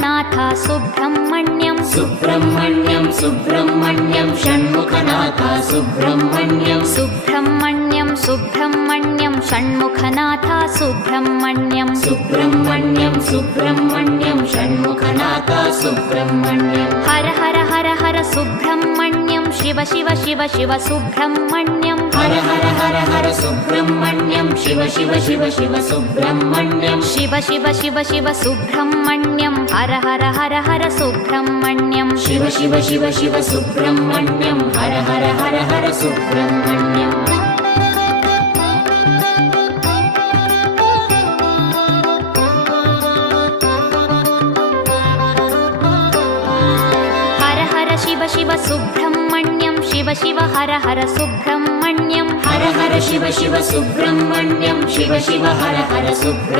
Shanmukhanath Subrahmanyam Subrahmanyam Subrahmanyam Shanmukhanath Subrahmanyam Subrahmanyam Subrahmanyam Shanmukhanath Subrahmanyam Subrahmanyam Subrahmanyam Shanmukhanath Subrahmanyam Har Har Har Har Subrahmanyam Shiva Shiva Shiva Shiva Subrahmanyam Har Har Har Har Subrahmanyam Shiva Shiva Shiva Shiva Subrahmanyam Shiva Shiva Shiva Shiva Subrahmanyam Har Har Har Har Subrahmanyam Shiva Shiva Shiva Shiva Subrahmanyam Har Har Har Har Subrahmanyam Har Har Shiva Shiva Subrahmanyam Shiva Shiva Har Har Subrahmanyam Har Har Shiva Shiva Subrahmanyam Shiva Shiva Har Har Subrahmanyam